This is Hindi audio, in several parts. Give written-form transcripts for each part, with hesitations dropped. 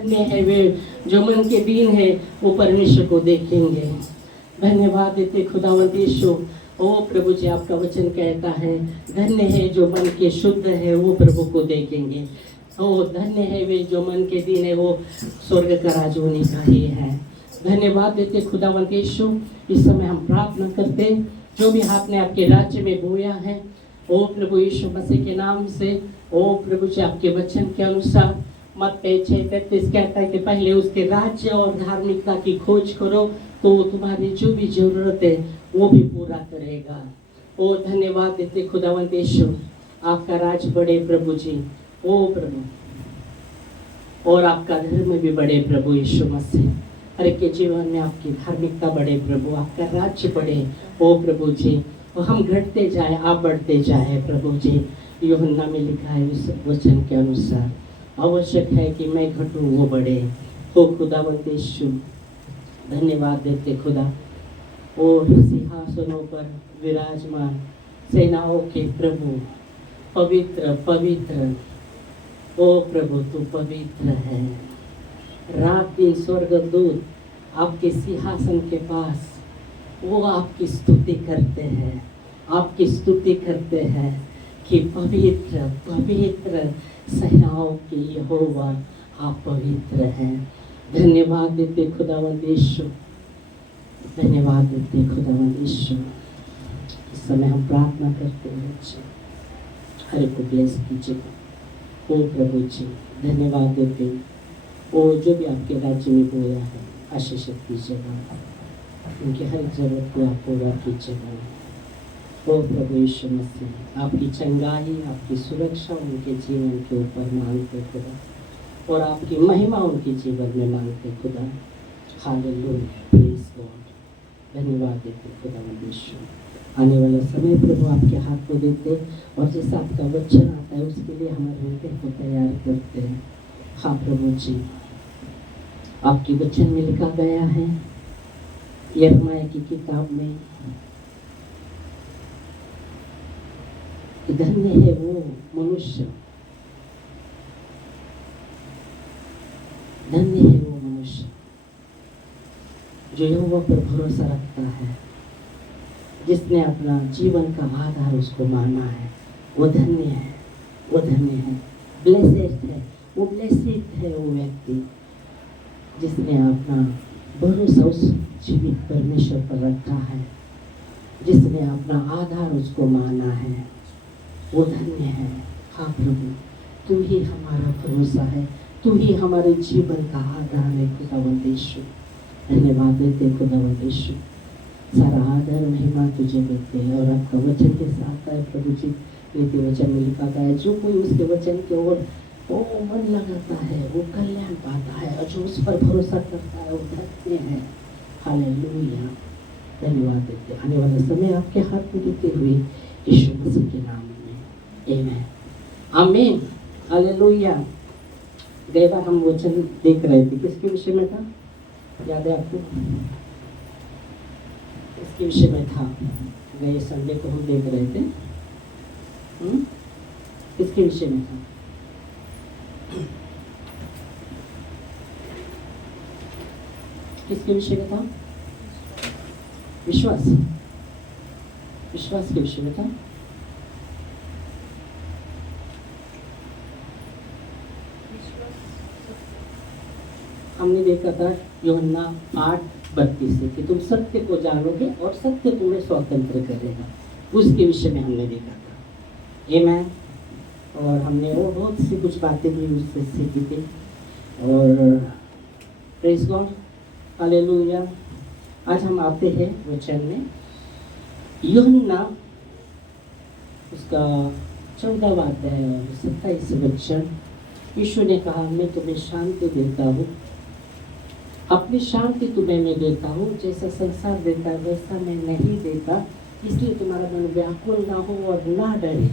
धन्य है वे जो मन के दीन है वो परमेश्वर को देखेंगे। धन्यवाद देते खुदावंद यीशु। ओ प्रभु जी, आपका वचन कहता है धन्य है जो मन के शुद्ध है वो प्रभु को देखेंगे। ओ धन्य है वे जो मन के दीन है वो स्वर्ग का राज होने का ही है। धन्यवाद देते खुदावंद यीशु। इस समय हम प्रार्थना करते जो भी आपने आपके राज्य में बोया है ओ प्रभु यीशु मसीह के नाम से, ओ प्रभु जी आपके वचन के अनुसार मत्ती 6:33 कहता है कि पहले उसके राज्य और धार्मिकता की खोज करो तो तुम्हारी जो भी जरूरत है वो भी पूरा करेगा। ओ धन्यवाद देते खुदावंद यीशु, आपका राज बढ़े प्रभु जी, ओ प्रभु, और आपका धर्म भी बढ़े प्रभु यीशु मसीह। हर एक के जीवन में आपकी धार्मिकता बढ़े प्रभु, आपका राज्य बढ़े ओ प्रभु जी, और हम घटते जाए आप बढ़ते जाए प्रभु जी। यूहन्ना में लिखा है उस वचन के अनुसार आवश्यक है कि मैं घटूं वो बढ़े। हो खुदावंद यीशु, धन्यवाद देते खुदा। और सिंहासनों पर विराजमान सेनाओं के प्रभु, पवित्र पवित्र ओ प्रभु तू पवित्र है। रात दिन स्वर्गदूत आपके सिंहासन के पास वो आपकी स्तुति करते हैं, आपकी स्तुति करते हैं कि पवित्र पवित्र सेनाओं के यहोवा आप पवित्र हैं। धन्यवाद देते खुदावंद यीशु, धन्यवाद देते खुदावंद यीशु। इस समय हम प्रार्थना करते हैं हर एक को ब्लेस कीजिए ओ प्रभु जी। धन्यवाद देते ओ जो भी आपके राज्य में बोया है आशीषित कीजिएगा, उनकी हर जरूरत को आप पूरा कीजिएगा ओ प्रभु यीशु मसीह। आपकी चंगाई आपकी सुरक्षा उनके जीवन के ऊपर मांगते खुदा, और आपकी महिमा उनके जीवन में मांगते खुदा। Hallelujah, praise God. धन्यवाद देते खुदा यीशु। आने वाला समय प्रभु आपके हाथ को देते और जैसा आपका वचन आता है उसके लिए हमारे हृदय को तैयार करते हैं। हाँ प्रभु जी, आपके वचन में लिखा गया है यिर्मयाह की किताब में, धन्य है वो मनुष्य, धन्य है वो मनुष्य जो यहोवा पर भरोसा रखता है, जिसने अपना जीवन का आधार उसको माना है। वो धन्य है, वो धन्य है, ब्लेसेड है, वो ब्लेसेड है वो व्यक्ति जिसने अपना भरोसा उस जीवित परमेश्वर पर रखा है, जिसने अपना आधार उसको माना है। वो धन्य है। हाँ प्रभु, तू ही हमारा भरोसा है, तू ही हमारे जीवन का आधार है खुदावंद यीशु। धन्यवाद देते खुदावंद यीशु, सारा आदर महिमा तुझे देते हैं। और आपका वचन के साथ है प्रभु जी, नीति वचन में लिखा गया है जो कोई उसके वचन की ओर वो मन लगाता है वो कल्याण पाता है, और जो उस पर भरोसा करता है वो धन्य है। हालेलुया, धन्यवाद देते। आने वाला समय आपके हाथ में देते हुए यीशु मसीह के नाम में आमीन, आमीन, हालेलुया। गए बार हम वचन देख रहे थे, किसके विषय में था याद है आपको? इसके विषय में था, गए संडे को हम देख रहे थे। किसके विषय में था? किसके विषय में था? विश्वास, विश्वास के विषय में था। हमने देखा था यूहन्ना 8:32 से कि तुम सत्य को जानोगे और सत्य तुम्हें स्वतंत्र करेगा, उसके विषय में हमने देखा था। आमीन। और हमने वो बहुत सी कुछ बातें भी उससे सीखी थी। और प्रेज गॉड, हालेलुया। आज हम आते हैं वचन में, यूहन्ना उसका 14वां अध्याय और 27 वचन। यीशु ने कहा, मैं तुम्हें शांति देता हूँ, अपनी शांति तुम्हें मैं देता हूँ, जैसा संसार देता है वैसा मैं नहीं देता, इसलिए तुम्हारा मन व्याकुल ना हो और ना डरे।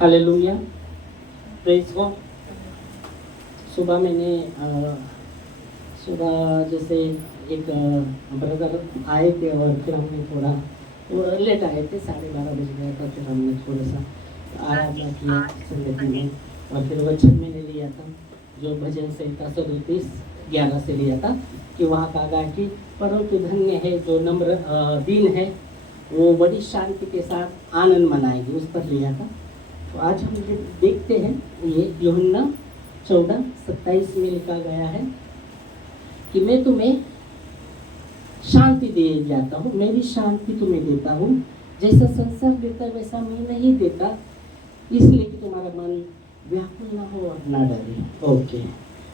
Hallelujah, praise God. सुबह मैंने सुबह जैसे एक ब्रदर आए थे और फिर हमने थोड़ा लेट आए थे, 12:30 बज गया था, फिर हमने थोड़ा सा आराधना किया संगति में। और फिर वचन मैंने लिया था जो भजन संहिता 137:11 से लिया था कि वहाँ कहा गया कि परंतु धन्य है जो नम्र दीन है, वो बड़ी शांति के साथ आनंद मनाएंगे, उस पर लिया था। तो आज हम देखते हैं ये यूहन्ना 14:27 में लिखा गया है कि मैं तुम्हें शांति दे जाता हूँ, मेरी शांति तुम्हें देता हूँ, जैसा संसार देता है वैसा मैं नहीं देता, इसलिए कि तुम्हारा मन व्याकुल ना हो और ना डरे। ओके,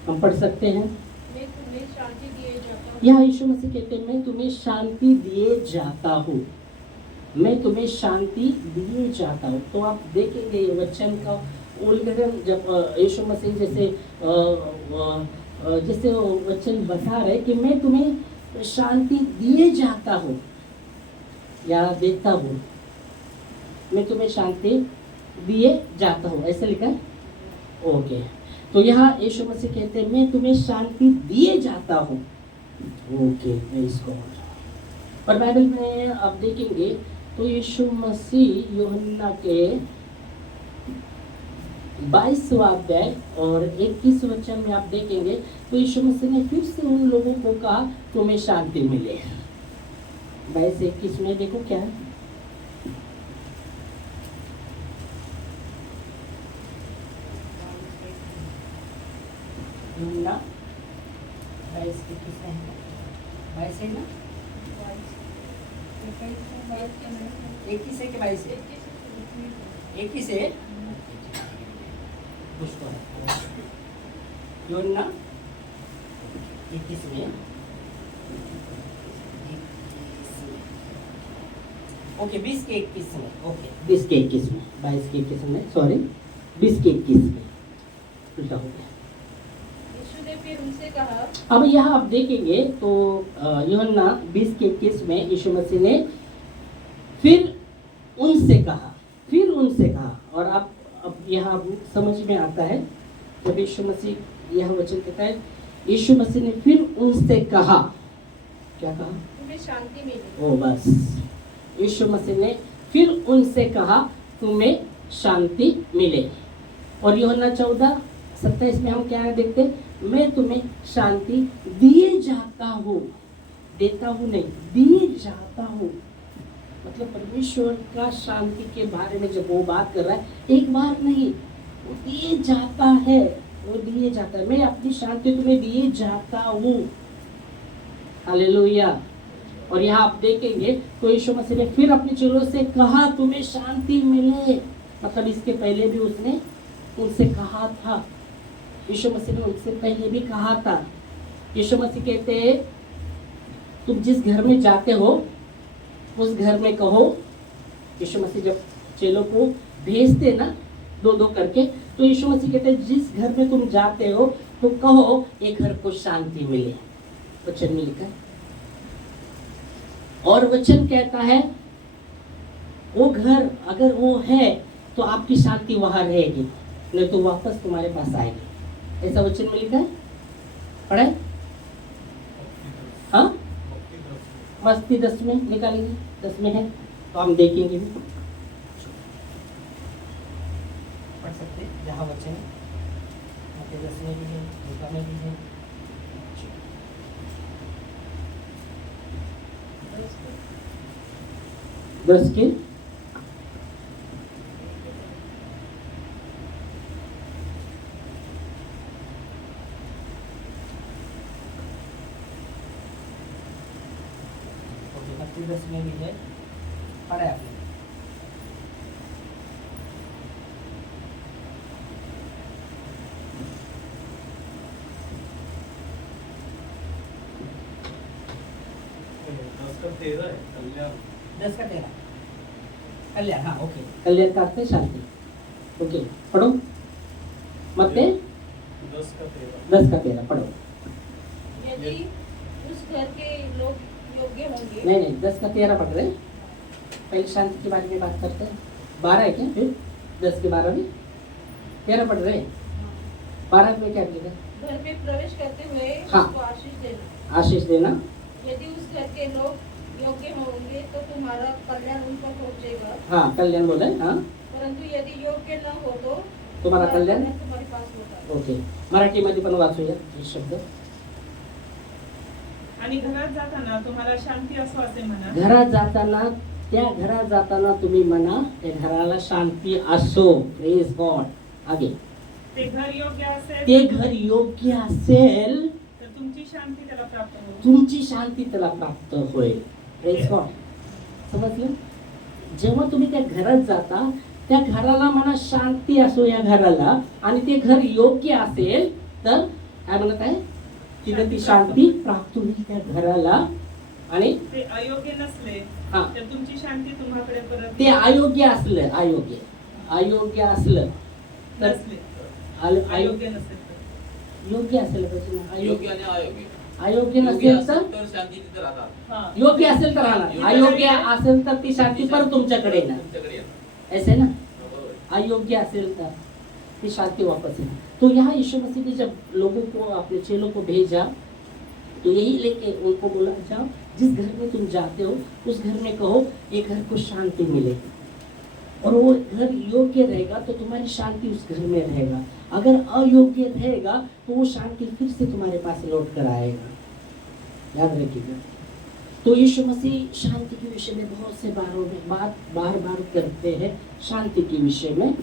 हम पढ़ सकते हैं। मैं तुम्हें शांति दिए जाता हूँ। यहाँ यीशु मसीह कहते हैं मैं तुम्हें शांति दिए जाता हूँ, मैं तुम्हें शांति दिए जाता हूँ। तो आप देखेंगे ये वचन का उल्लेख जब यीशु मसीह जैसे वचन बता रहे कि मैं तुम्हें शांति दिए जाता हूँ या देता हूँ, मैं तुम्हें शांति दिए जाता हूँ, ऐसे लिखा है। ओके, तो यहाँ यीशु मसीह कहते हैं मैं तुम्हें शांति दिए जाता हूँ। Okay, praise God. और बाइबल में आप देखेंगे तो यीशु मसीह यूहन्ना के 22वां अध्याय और 21 वचन में आप देखेंगे तो यीशु मसीह ने फिर से उन लोगों को कहा तुम्हें शांति मिले। 22-21 में देखो क्या है। यूहन्ना 22-21 है, 22 है ना, 21 है कि 22 है, 21 है। यूहन्ना 21 में, ओके 20 के 21 में, ओके 20 के 21 में, 22 के 21 में, सॉरी 20 के 21 में उल्टा हो गया। यीशु ने फिर उनसे कहा, अब यहाँ आप देखेंगे तो यूहन्ना 20 के 21 में यीशु मसीह ने फिर उनसे कहा, और आप अब यहाँ समझ में आता है जब यीशु मसीह यह वचन कहता है यीशु मसीह ने फिर उनसे कहा, क्या कहा? तुम्हें शांति मिले। ओ बस, यीशु मसीह ने फिर उनसे कहा तुम्हें शांति मिले। और यूहन्ना 14:27 में हम क्या देखते हैं, मैं तुम्हें शांति दिए जाता हूँ, देता हूँ नहीं, दिए जाता हूँ। मतलब परमेश्वर का शांति के बारे में जब वो बात कर रहा है, एक बार नहीं, वो दिए जाता है, वो दिए जाता है। मैं अपनी शांति तुम्हें दिए जाता हूँ। हालेलुया। और यहाँ आप देखेंगे तो यीशु मसीह ने फिर अपने चेलों से कहा तुम्हें शांति मिले। मतलब इसके पहले भी उसने उनसे कहा था, यीशु मसीह ने उनसे पहले भी कहा था। यीशु मसीह कहते हैं तुम जिस घर में जाते हो उस घर में कहो, यीशु मसीह जब चेलों को भेजते ना 2-2 करके, तो यीशु मसीह कहते हैं जिस घर में तुम जाते हो तो कहो ये घर को शांति मिले। वचन में लिखा है। और वचन कहता है वो घर अगर वो है तो आपकी शांति वहां रहेगी, नहीं तो वापस तुम्हारे पास आएगी। ऐसा वचन में लिखा है, पढ़ा है? हाँ, मस्ती 10 में निकालेंगे, 10 में है तो हम देखेंगे भी, पढ़ सकते हैं जहाँ वचन है, मत्ती 10 में भी है, लूका में भी है। 10 के मत्ती 10 में भी है, पढ़ा है आपने? तेरह है कल्याण, 10 का 13 कल्याण। हाँ ओके, कल्याण का अर्थ है शांति। ओके पढ़ो, मत्ती 10 का 13। 10 का 13 पढ़ो। यदि उस घर के लोग योग्य होंगे। नहीं 10 का 13 पढ़ रहे, पहले शांति के बारे में बात करते हैं। 12 है क्या? फिर 10 के 12 में 13 पढ़ रहे, 12 में क्या लिखा? घर में प्रवेश करते हुए हाँ। उसको आशीष देना। आशीष देना। यदि उस घर के लोग योग्य होंगे तो तुम्हारा कल्याण उन पर पहुंचेगा। हाँ कल्याण बोले। हाँ परंतु यदि योग्य न हो तुम्हारा कल्याण तुम्हारे पास होता है. ओके. मराठीमध्ये पण वाचूया हे शब्द. आणि घरात जाताना तुम्हाला शांती असो असे म्हणा. घरात जाताना, त्या घरात जाताना तुम्ही म्हणा त्या घराला शांती असो. Praise God. आगे. ते घर योग्य असेल ते घर योग्य असेल तर तुमची शांती त्याला प्राप्त होईल. तुमची शांती त्याला प्राप्त होईल. Praise God. समजलं? जेव्हा तुम्ही त्या घरात जाता त्या घराला म्हणा शांती असो या घराला, आणि ते घर योग्य असेल तर काय म्हणत आहे, तिला ती शांती प्राप्त होईल त्या घराला. आणि ते अयोग्य नसले हा, तर तुमची शांती तुम्हाकडे परत ते अयोग्य असलं, अयोग्य असलं तर नसले, अयोग्य नसेल तर. योग्य असेल पाहिजे ना. योग्य आणि अयोग्य. अयोग्य योग्य नसेल तर असेल तर शांती तिथे राहतात. हा. योग्य असेल तर राहणार, अयोग्य असेल तर ती शांती परत तुमच्याकडे येणार. तुमच्याकडे येणार. ऐसे ना. बरोबर आहे. अयोग्य असेल तर ती शांति वापस है. तो यहाँ यीशु मसीह ने जब लोगों को, अपने चेलों को भेजा, तो यही लेके उनको बोला, जाओ जिस घर में तुम जाते हो उस घर में कहो ये घर को शांति मिलेगी, और वो घर योग्य रहेगा तो तुम्हारी शांति उस घर में रहेगा. अगर अयोग्य रहेगा तो वो शांति फिर से तुम्हारे पास लौट कर आएगा. याद रखिएगा. तो यीशु मसीह शांति के विषय में बहुत से बार बार करते हैं शांति के विषय में.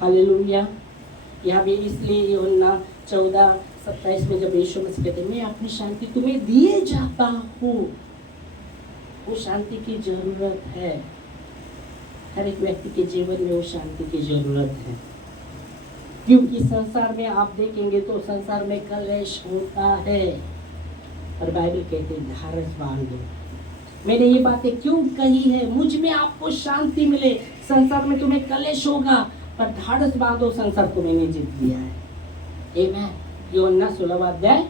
हालेलुया. यहाँ भी इसलिए यूहन्ना 14:27 में जब यीशु मसीह कहते हैं मैं अपनी शांति तुम्हें दिए जाता हूँ, वो शांति की जरूरत है. हर एक व्यक्ति के जीवन में वो शांति की जरूरत है, क्योंकि संसार में आप देखेंगे तो संसार में कलेश होता है, और बाइबल कहते हैं ढारस बांधो. मैंने ये बातें क्यों कही है, मुझ में आपको शांति मिले. संसार में तुम्हें कलेश होगा पर ढाढ़स बांधो, संसार को मैंने जीत लिया है. आमेन. यूहन्ना 16वां अध्याय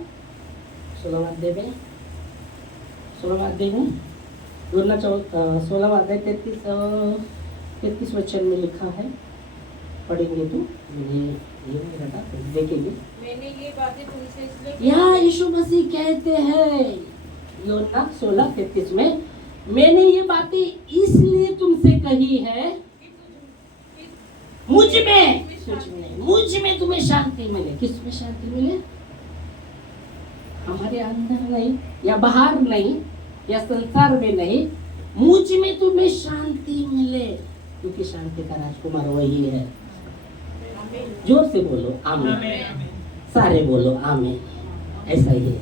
में यूहन्ना 16वां अध्याय 33 वचन में लिखा है. पढ़ेंगे तो मुझे ये नहीं रटा, देखेंगे. मैंने ये बातें तुमसे इसलिए यहाँ यीशु मसीह कहते हैं यूहन्ना 16:33 में, मैंने ये बातें इसलिए तुमसे कही है मुझ में तुम्हें शांति मिले. किस में शांति मिले? हमारे अंदर नहीं, या बाहर नहीं, या संसार में नहीं, मुझ में तुम्हें शांति मिले, क्योंकि शांति का राजकुमार वही है. जोर से बोलो आमीन. आमेन. सारे बोलो आमीन. ऐसा ही है.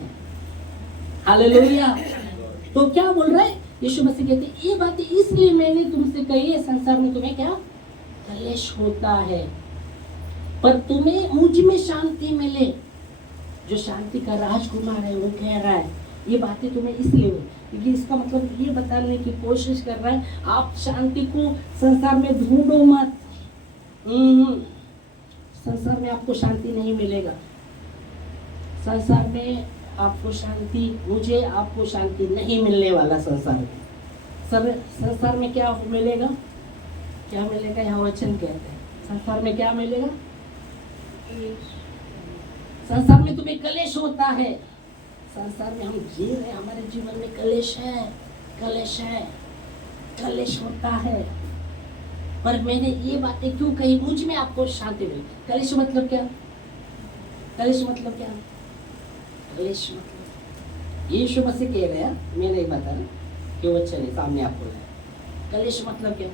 हालेलुया. तो क्या बोल रहा है यीशु मसीह, कहते हैं ये बातें इसलिए मैंने तुमसे कही है, संसार में तुम्हें क्या कलेश होता है, पर तुम्हें मुझ में शांति मिले. जो शांति का राजकुमार है वो कह रहा है ये बातें तुम्हें इसलिए, क्योंकि इसका मतलब ये बताने की कोशिश कर रहा है आप शांति को संसार में ढूंढो मत. संसार में आपको शांति नहीं मिलेगा. संसार में आपको शांति, मुझे आपको शांति नहीं मिलने वाला. संसार में क्या मिलेगा, क्या मिलेगा? यहाँ वचन कहते हैं संसार में क्या मिलेगा. संसार में तुम्हें कलेश होता है. संसार में हम जी रहे, हमारे जीवन में कलेश है, कलेश होता है. पर मैंने ये बातें क्यों कही, मुझ में आपको शांति मिली. कलेश मतलब क्या? कलेश मतलब यीशु मसीह कह रहे हैं, मैं नहीं बता रहा, क्यों वचन है सामने आपको है. कलेश मतलब क्या?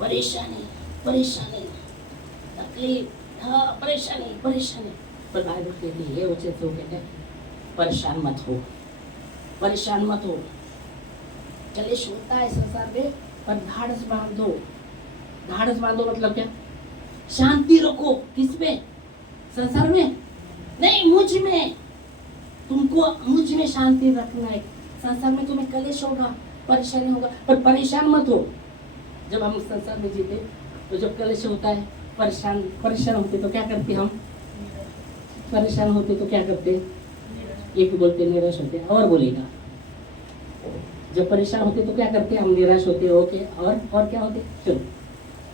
परेशानी, तकलीफ, परेशानी. पर बाइबल कहती है वचन से वो कहते हैं परेशान मत हो. कलेश होता है संसार में, पर ढाढ़स बांधो मतलब क्या? शांति रखो. किसमें? संसार में नहीं, मुझ में. तुमको मुझ में शांति रखना है. संसार में तुम्हें कलेश होगा, परेशानी होगा, पर परेशान मत हो. जब हम संसार में जीते तो जब कलेश होता है, परेशान होते तो क्या करते हम? परेशान होते तो क्या करते? एक बोलते निराश होते. और बोलेगा, जब परेशान होते तो क्या करते? हम निराश होते. ओके, और क्या होते? चलो,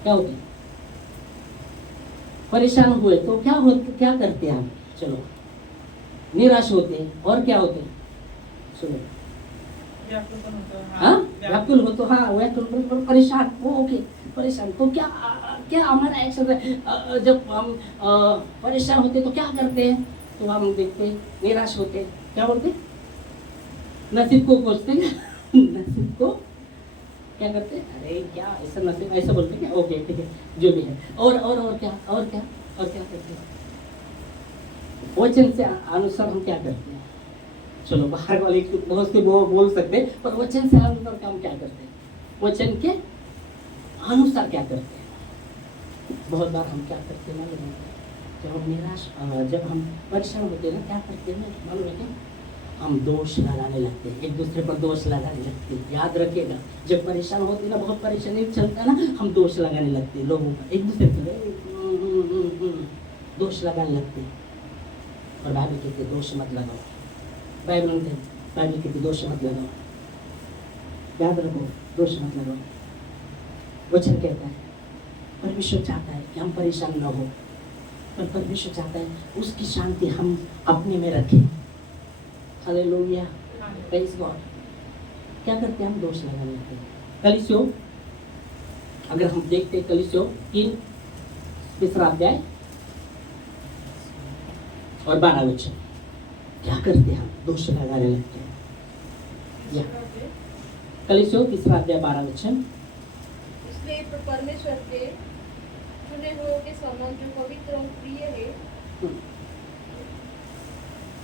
क्या होते? परेशान हुए तो क्या करते हम? चलो, निराश होते. और क्या होते? सुनो, व्याकुळ पण होतं. हाँ व्याकुल हो तो हाँ व्याकुल परेशान वो ओके परेशान तो क्या क्या हमारा एक्शन है जब हम परेशान होते तो क्या करते हैं तो हम देखते निराश होते क्या बोलते नसीब को कोसते नसीब को क्या करते अरे क्या ऐसा नसीब ऐसा बोलते क्या ओके ठीक है जो भी है और क्या करते हैं वचन से अनुसार हम क्या करते हैं चलो बाहर वाले बहुत से वो बोल सकते हैं पर वचन से अनुसार काम क्या करते हैं वचन के अनुसार क्या करते हैं बहुत बार हम क्या करते हैं मालूम है जब हम निराश जब हम परेशान होते हैं ना क्या करते हैं मालूम है क्या हम दोष लगाने लगते हैं एक दूसरे पर दोष लगाने लगते हैं याद रखिएगा जब परेशान होते हैं ना बहुत परेशानी चलता है ना हम दोष लगाने लगते हैं लोगों का एक दूसरे पर दोष लगाने लगते हैं और बाइबल कहते हैं दोष मत लगाओ बाइबल कहती दोष मत लगाओ याद रखो दोष मत लगाओ वचन कहता है परमेश्वर चाहता है कि हम परेशान न हो पर परमेश्वर चाहता है उसकी शांति हम अपने में रखें हालेलुया प्रेज़ गॉड क्या करते हैं हम दोष लगाने लगते हैं कलीसियों अगर हम देखते हैं कलीसियों 3 अध्याय और 12 वचन क्या करते हैं हम दोष लगाने लगते हैं या कलीसियों 3 अध्याय 12 वचन इसलिए परमेश्वर के चुने हुए के समान जो पवित्र और प्रिय है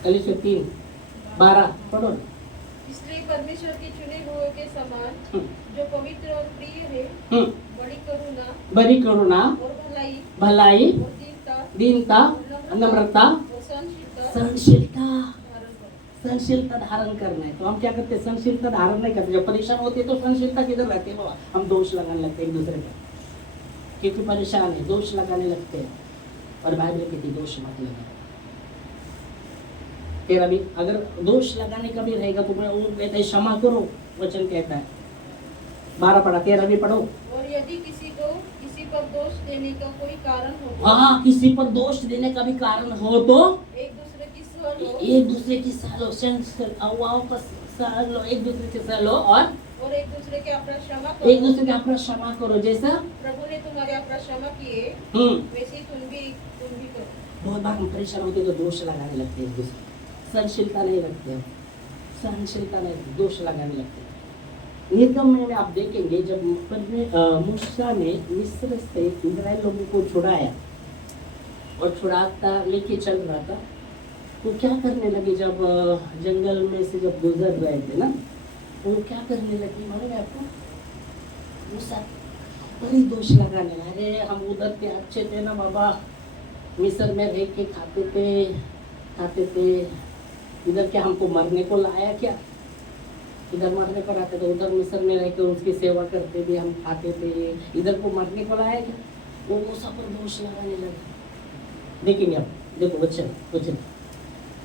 कलीसियों 3:12 पढ़ो ना। इसलिए परमेश्वर के चुने हुए के समान जो पवित्र और प्रिय है बड़ी करुणा और भलाई और दीनता नम्रता और सहनशीलता धारण करना है तो हम क्या करते हैं सहनशीलता धारण नहीं करते जब परेशान होते हैं तो सहनशीलता किधर रहती है बाबा हम दोष लगाने लगते हैं एक दूसरे पर क्योंकि परेशान है दोष लगाने लगते हैं और बाइबल कहती है दोष मत लगाओ तेरा भी अगर दोष लगाने का भी रहेगा तो मैं वो कहता है क्षमा करो वचन कहता है 12 पढ़ा 13 भी पढ़ो और यदि किसी पर दोष देने का कोई कारण हो हाँ किसी पर दोष देने का भी कारण हो तो एक दूसरे की सह लो एक दूसरे की सह लो एक दूसरे की सह लो और एक दूसरे के अपना क्षमा एक करो दूसरे का अपना क्षमा करो जैसा प्रभु ने तुम्हारे अपना क्षमा किए वैसे ही तुम भी करो बहुत बार हम परेशान होते तो दोष लगाने लगते हैं एक दूसरे सहनशीलता नहीं रखते हम सहनशीलता नहीं दोष लगाने लगते हैं निर्गम में आप देखेंगे जब मूसा ने मिस्र से इजराइल लोगों को छुड़ाया और छुड़ाता लेके चल रहा था तो क्या करने लगे जब जंगल में से जब गुजर रहे थे ना वो क्या करने लगी मालूम है आपको मूसा बड़ी दोष लगाने लगा अरे हम उधर के अच्छे थे ना बाबा मिस्र में रह के खाते थे इधर क्या हमको मरने को लाया क्या इधर मरने को आते तो उधर मिस्र में रह के उसकी सेवा करते थे हम खाते थे इधर को मरने को लाया क्या वो मूसा पर दोष लगाने लगा देखेंगे आप देखो वचन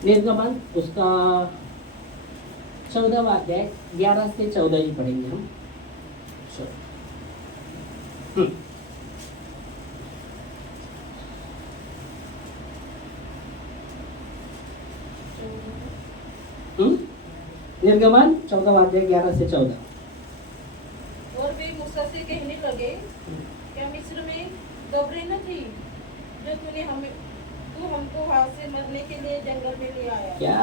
निर्गमन उसका 14वां अध्याय 11 से 14 ही पढ़ेंगे हम निर्गमन 14वां अध्याय 11 से 14 और वे मूसा से कहने लगे क्या मिस्र में गबरें न थी जो तू हमको हाथ से मरने के लिए जंगल में ले आया क्या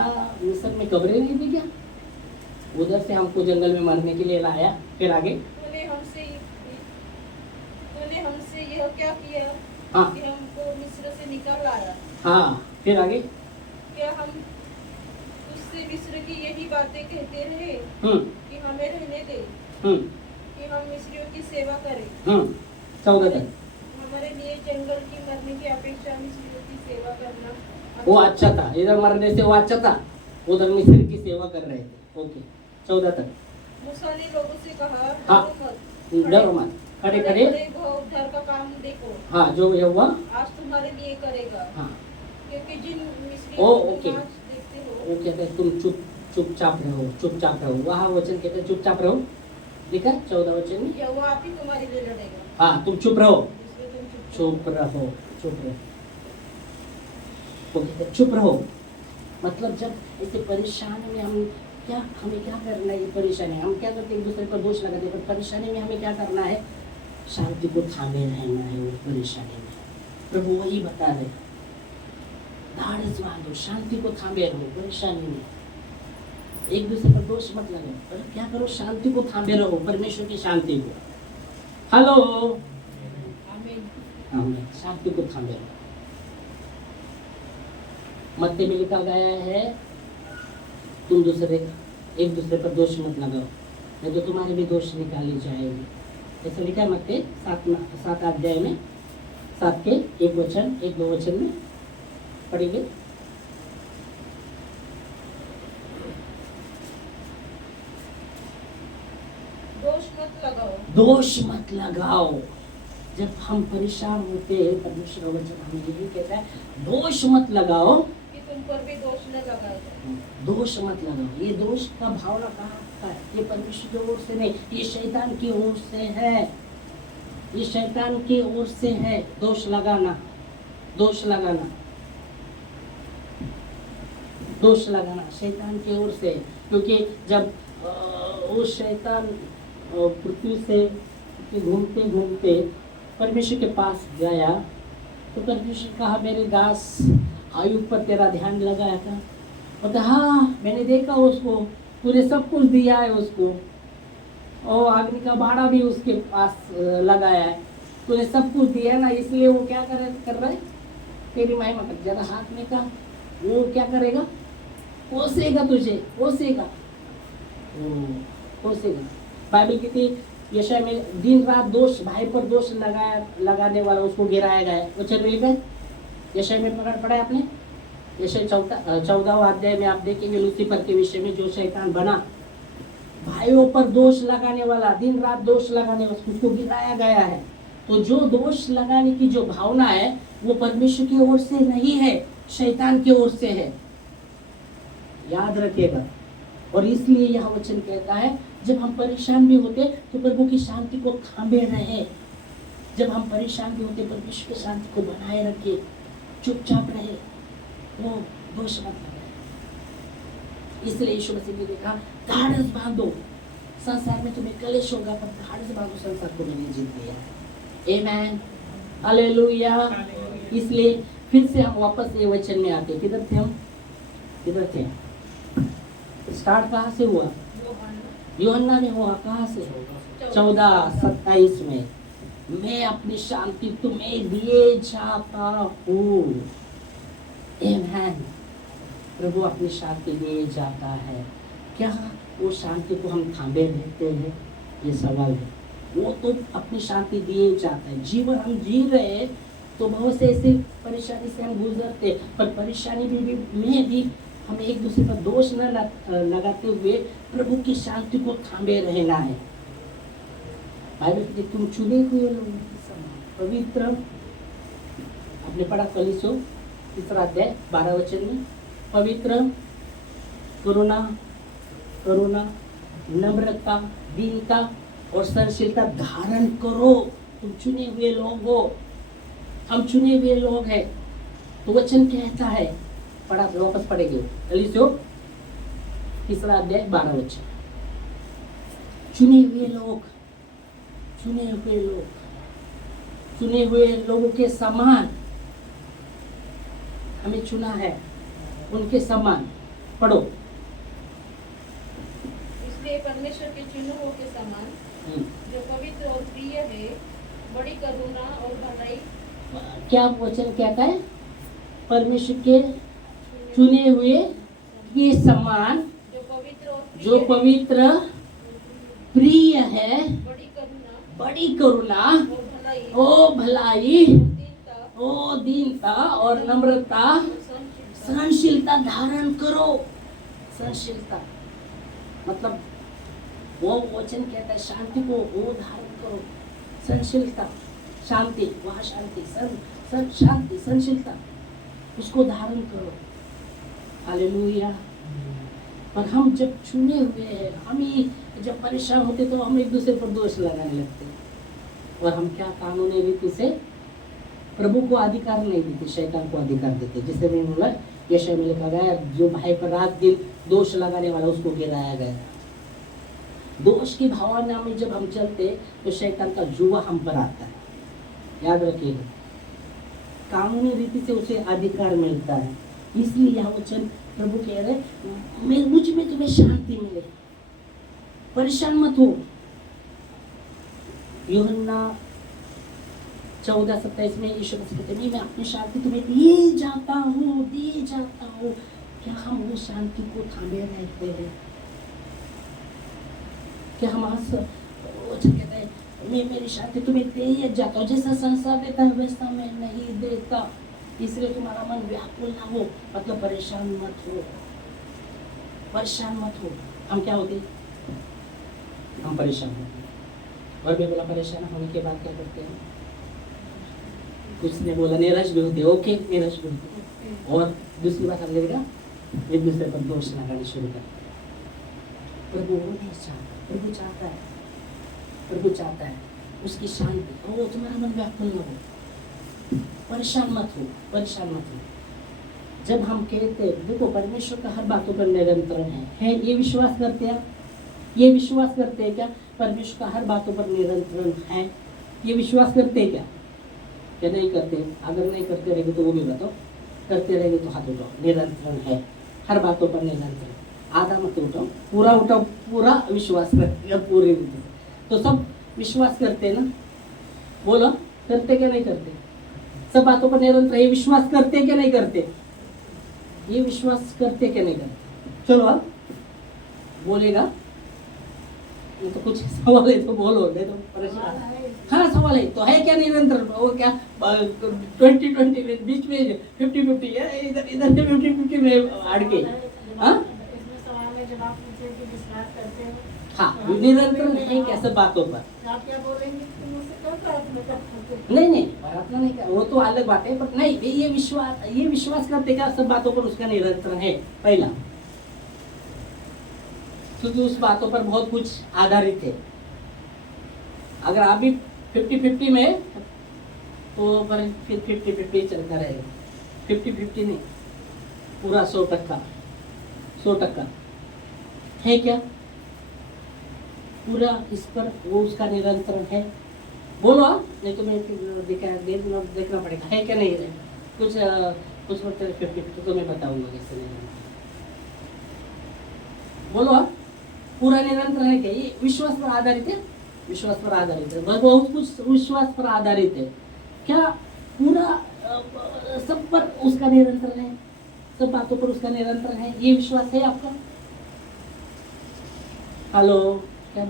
मिस्र में कब्रें नहीं थी क्या उधर से हमको जंगल में मरने के लिए लाया फिर आगे तूने हमसे यह क्या किया हाँ कि हमको मिस्र से निकाल लाया हाँ फिर आगे क्या हम तुझसे मिस्र की यही बातें कहते रहे कि हमें रहने दे कि हम मिस्रियों की सेवा करें 14 तक हमारे लिए जंगल की मरने की अपेक्षा मिस्रियों की सेवा करना वो अच्छा था इधर मरने से वो अच्छा था उधर मिस्र की सेवा कर रहे थे ओके 14 तक मूसा ने लोगों से कहा हाँ। डरो मत खड़े खड़े उद्धार का काम देखो हाँ जो यहोवा आज तुम्हारे लिए करेगा हाँ क्योंकि जिन ओ, मिस्रियों को ओके। तुम आज देखते हो वो कहते हैं तुम चुपचाप रहो वहाँ वचन कहते हैं चुपचाप रहो लिखा 14 वचन में यहोवा आप ही तुम्हारे लिए लड़ेगा हाँ तुम चुप रहो इसलिए तुम चुप रहो वो कहते हैं चुप रहो मतलब जब ऐसे परेशानी में हम क्या हमें क्या करना है? ये परेशानी हम क्या करते हैं? एक दूसरे पर दोष लगाते हैं, पर परेशानी में हमें क्या करना है? शांति को थामे रहना है। वो परेशानी में प्रभु वही बता रहे, धाड़स बांधो, शांति को थामे रहो परेशानी में। एक दूसरे पर दोष मत लगाओ, पर क्या करो? शांति को थामे रहो, परमेश्वर की शांति को। हेलो, आमीन। शांति को थामे रहो। मत्ती में लिखा गया है, तुम एक दूसरे पर दोष मत लगाओ, नहीं तो तुम्हारे भी दोष निकाली जाएगी। ऐसा लिखा है मत्ती 7 अध्याय में 7 के 1-2 वचन में पढ़ेंगे। दोष मत लगाओ। जब हम परेशान होते हैं, परमेश्वर का वचन हमें यही कहता है, दोष मत लगाओ कि तुम पर भी दोष न लगाया जाए। दोष मत लगाओ। ये दोष का भावना कहाँ का है? ये परमेश्वर की ओर से नहीं, ये शैतान की ओर से है। ये शैतान की ओर से है दोष लगाना, दोष लगाना, दोष लगाना शैतान की ओर से। क्योंकि जब वो शैतान पृथ्वी से घूमते घूमते परमेश्वर के पास गया, तो परमेश्वर कहा, मेरे दास आयुब पर तेरा ध्यान लगाया था। और हाँ, मैंने देखा उसको, तूने सब कुछ दिया है उसको, और अग्नि का बाड़ा भी उसके पास लगाया है, तूने सब कुछ दिया ना, इसलिए वो क्या कर रहा है? तेरी महिमा कर। जरा हाथ में का वो क्या करेगा? पोसेगा तुझे, पोसेगा, पोसेगा। बाइबल कहती यशायाह में दिन रात दोष, भाई पर दोष लगाने वाला उसको गिराया गया है। वचन में लिखा है, यशायाह में पढ़ा है आपने? यशायाह 14 अध्याय में आप देखेंगे लूसीफर के विषय में, जो शैतान बना, भाइयों पर दोष लगाने वाला, दिन रात दोष लगाने वाला, उसको गिराया गया है। तो जो दोष लगाने की जो भावना है, वो परमेश्वर की ओर से नहीं है, शैतान की ओर से है। याद रखिएगा। और इसलिए यह वचन कहता है, जब हम परेशान भी होते तो प्रभु की शांति को थामे रहे। जब हम परेशान भी होते, परमेश्वर की शांति को बनाए रखे, चुपचाप रहे, वो दोष मत लगाए। इसलिए यीशु मसीह ने देखा, धाड़स बांधो, संसार में तुम्हें कलेश होगा, पर धाड़स बांधो, संसार को मैंने जीत लिया। आमेन, हालेलुया। इसलिए फिर से हम वापस ये वचन में आते। किधर थे हम? किधर थे? स्टार्ट कहाँ से हुआ? यूहन्ना में हुआ। कहाँ से? 14:27 में, मैं अपनी शांति तुम्हें दिए जाता हूँ। आमेन। प्रभु अपनी शांति दिए जाता है। क्या वो शांति को हम थामे रहते हैं? ये सवाल है। वो तो अपनी शांति दिए जाता है। जीवन हम जी रहे तो बहुत से ऐसे परेशानी से हम गुजरते, पर परेशानी में भी हमें एक दूसरे पर दोष न लगाते हुए प्रभु की शांति को थामे रहना है। बाइबल कहती, तुम चुने हुए लोगों के समान पवित्र। आपने पढ़ा कलीसियों 3 अध्याय 12 वचन में, पवित्र, करुणा, नम्रता, दीनता और सहनशीलता धारण करो। तुम चुने हुए लोग हो, हम चुने हुए लोग हैं। तो वचन कहता है, पढ़ा वापस पढ़ेंगे कलीसियों 3 अध्याय 12 वचन। चुने हुए लोगों के समान हमें चुना है, उनके समान। पढ़ो। इसलिए परमेश्वर के चुने हुओं के समान, जो पवित्र और प्रिय है, बड़ी करुणा और भलाई। क्या वचन कहता है? परमेश्वर के चुने हुए के समान, जो पवित्र प्रिय है, बड़ी करुणा ओ भलाई ओ दीनता और नम्रता सहनशीलता धारण करो। सहनशीलता मतलब वो वचन कहता है शांति को वो धारण करो। सहनशीलता, शांति, वह शांति, शांति, सहनशीलता, उसको धारण करो। हालेलुया। पर हम जब चुने हुए हैं, हम ही जब परेशान होते तो हम एक दूसरे पर दोष लगाने लगते हैं, और हम क्या कानूनी रीति से प्रभु को अधिकार नहीं देते, शैतान को अधिकार देते। जिसे मैंने बोला यशायाह में लिखा गया, जो भाई पर रात दिन दोष लगाने वाला उसको गिराया गया। दोष की भावना में जब हम चलते तो शैतान का जुआ हम पर आता है, याद रखिएगा। कानूनी रीति से उसे अधिकार मिलता है। इसलिए यह वचन प्रभु कह रहे, मैं मुझ में तुम्हें शांति मिले, परेशान मत हो। यूहन्ना 14:27 में यीशु मसीह कहते हैं, मैं अपनी शांति तुम्हें दे जाता हूँ। क्या हम वो शांति को थामे रहते हैं? क्या हम कहते हैं, मैं मेरी शांति तुम्हें दे जाता हूँ, जैसा संसार देता है वैसा मैं नहीं देता, इसलिए तुम्हारा मन व्याकुल ना हो, मतलब परेशान मत हो। हम क्या होते? हम परेशान होते हैं। और मैं बोला परेशान होने के बाद क्या करते हैं? कुछ ने बोला निराश भी होते, ओके निराश भी होते। और दूसरी बात हम लेगा, एक दूसरे पर दोष लगाने शुरू करते। प्रभु वो नहीं चाहता, प्रभु चाहता है उसकी शांति। ओ तुम्हारा मन व्याकुल न हो, परेशान मत हो। जब हम कहते देखो परमेश्वर का हर बातों पर नियंत्रण है, ये विश्वास करते हैं? ये विश्वास करते हैं क्या परमेश्वर का हर बातों पर नियंत्रण है? ये विश्वास करते हैं क्या नहीं करते? अगर नहीं करते रहेंगे तो वो भी बताओ, करते रहेंगे तो हाथ उठाओ। नियंत्रण है, हर बातों पर नियंत्रण। आधा मत उठाओ, पूरा उठाओ, पूरा विश्वास करते पूरे। तो सब विश्वास करते ना, बोलो करते क्या नहीं करते? सब बातों पर निरंतर ये विश्वास करते क्या नहीं करते? ये विश्वास करते क्या नहीं करते? चलो अब बोलेगा, ये तो कुछ सवाल है तो बोलो, नहीं तो परेशान। हाँ सवाल है तो है क्या निरंतर? वो क्या 20-20 में बीच में 50-50 है, इधर 50-50 में अड़ के। हाँ हाँ निरंतर है क्या सब बातों पर? नहीं प्रार्थना नहीं कर, वो तो अलग बात है। पर नहीं ये विश्वास करते क्या सब बातों पर उसका निरंतर है? पहला क्योंकि उस बातों पर बहुत कुछ आधारित है। अगर आप भी 50-50 में तो पर फिर 50-50 चलता रहेगा। 50-50 नहीं, पूरा 100% है क्या पूरा? इस पर वो उसका निरंतर है? बोलो आप, नहीं तो मैं देखना पड़ेगा है क्या नहीं है। कुछ मतलब 50 तो मैं बताऊंगा कैसे नहीं। बोलो आप, पूरा निरंतर है क्या? ये विश्वास पर आधारित है, विश्वास पर आधारित है, बहुत कुछ विश्वास पर आधारित है। क्या पूरा सब पर उसका निरंतर है, सब बातों पर उसका निरंतर है? ये विश्वास है आपका? हेलो, क्या